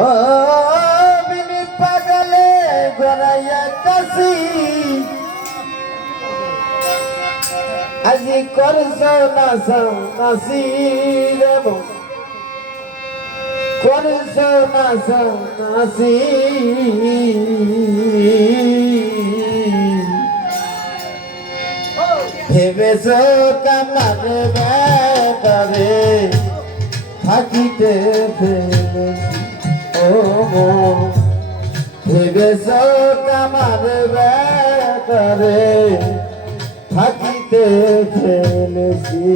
ও বিনি পাগলে গড়াইয়া কাশি আজি করছ নাসি রে করছ নাসি ভেবেছ কামার বেটারে থাকিতে ফেলেছি ও ভেবেছ কামার বেটারে থাকিতে ফেলেছি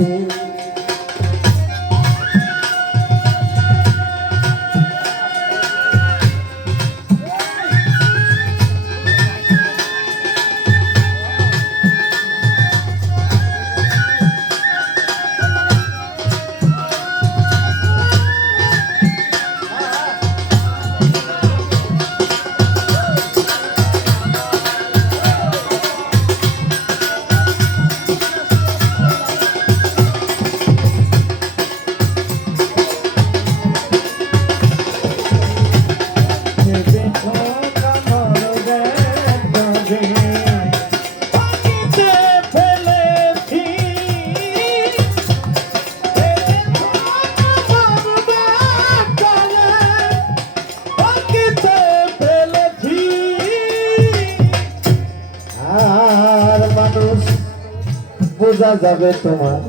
বোঝা যাবে তোমার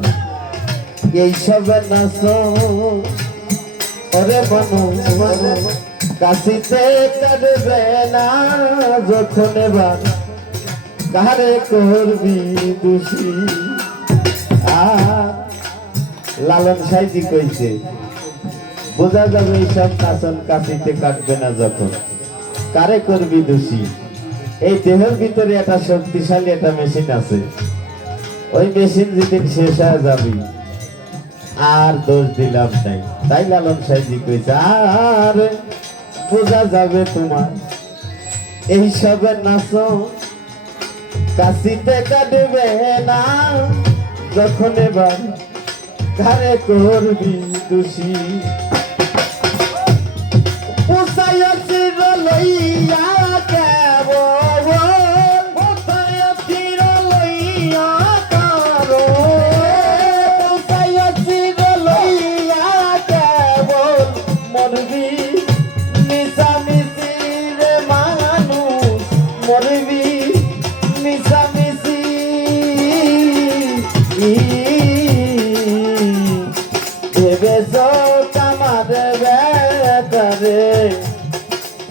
এইসব নাচ ওরে মানুষ কাশিতে কাটবে না যখন এবার কারে করবি দোষী লালন সাইজি কইছে বোঝা যাবে এইসব নাচন কাশিতে কাটবে না যখন কারে করবি দোষী এই দেহের ভিতরে একটা শক্তিশালী একটা মেশিন আছে ওই মেশিন যেদিন শেষ হয়ে যাবি আর দোষ দিলাম নাই তাই লালন সাহেবজি কইছে আর বোঝা যাবে তোমার এইসব নাচ কাশিতে কাটবে না যখন এবার কারে করবি দোষী লইয়া কেবল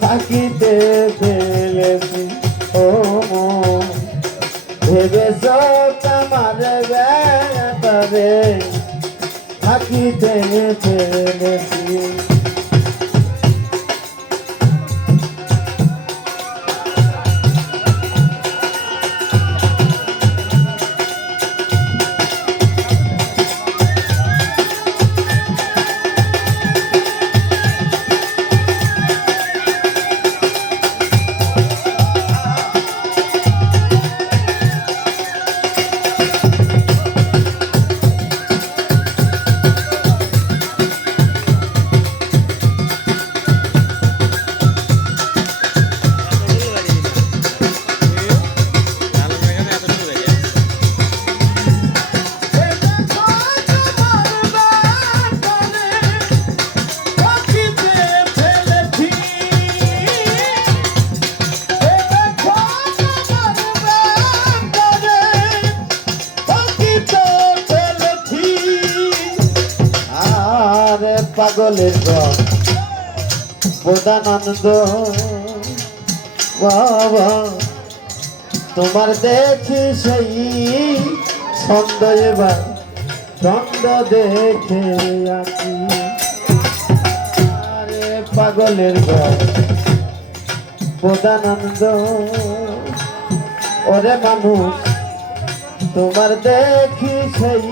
থাকিতে ফেলেছি ও ভেবেছ আমার ব্যাপারে থাকিতে ফেলেছি পাগলের প্রধানন্দ বাবা তোমার দেখি সেই ছন্দ এবার দণ্ড দেখে আছি আরে পাগলের প্রধানন্দ ওরে মানুষ তোমার দেখি সেই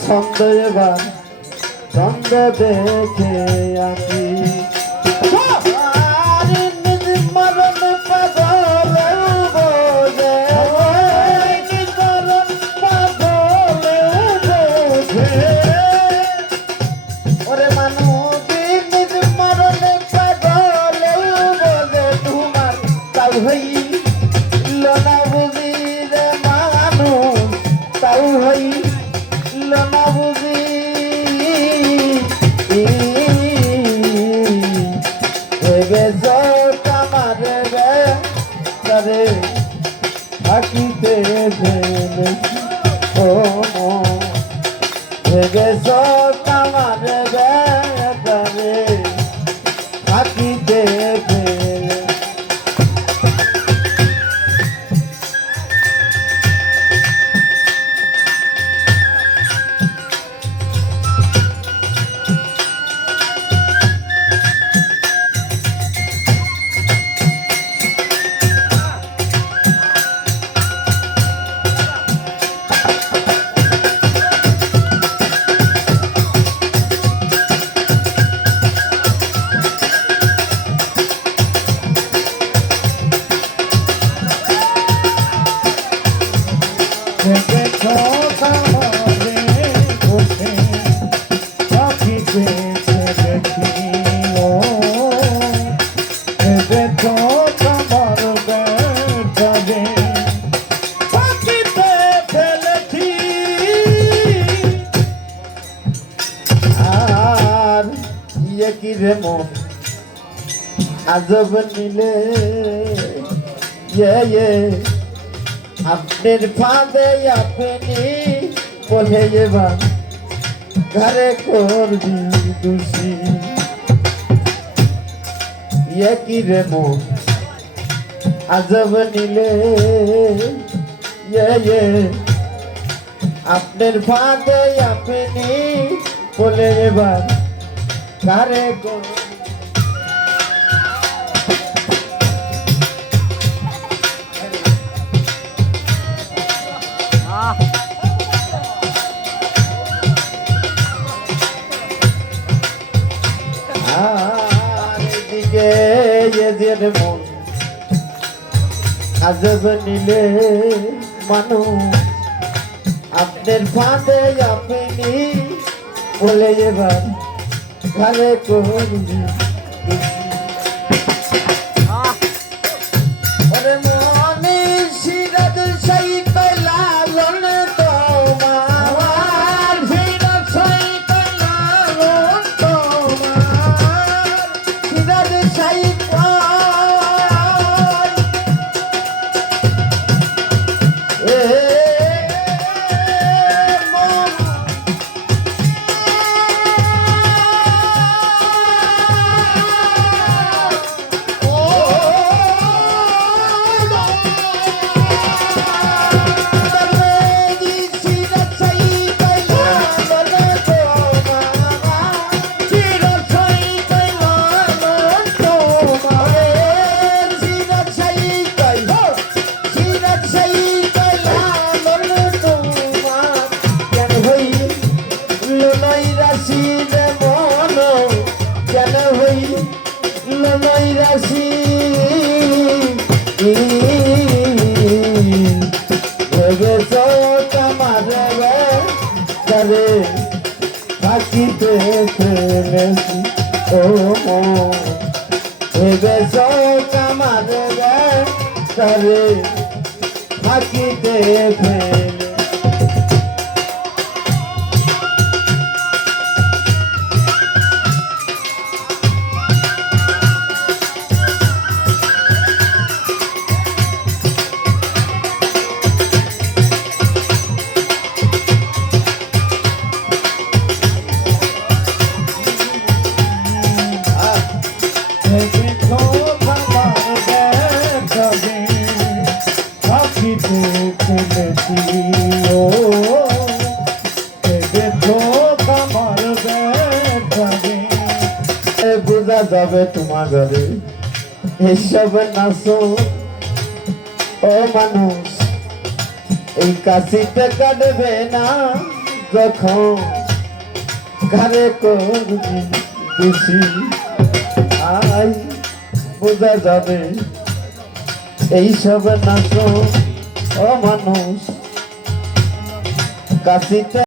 ছন্দ এবার দণ্ড দেখে আছি মরণ পাগল বোঝে মরণ পাগল বোঝে ওরে মানুষ মরণ কি রে মন আজব নিলে আপনার ফাঁদে আপনি বলে এবার ঘরে করবি দোষী কি রে মন আজব নিলে আপনার ফাঁদে আপনি বলে এবার ঘরে করবি দিকে মন আজব নিলে মানুষ আপনার ফাঁদে আপনি বলে এবার ঘরে করবি ওরে মনে সিরাজ সাই কইলা লন তোমার সিরাজ সাই কইলা লন তোমার সিরাজ সাই রাশি করে থাকিতে ফেলেছি ও ভেবে কামার করে থাকিতে ফেলে বোঝা যাবে তোমার ঘরে এসব নাচো ও মানুষ এই কাশিতে কাটবে না যখন ঘরে করবি বেশি আই বোঝা যাবে এইসব নাচো ও মানুষ কাশিতে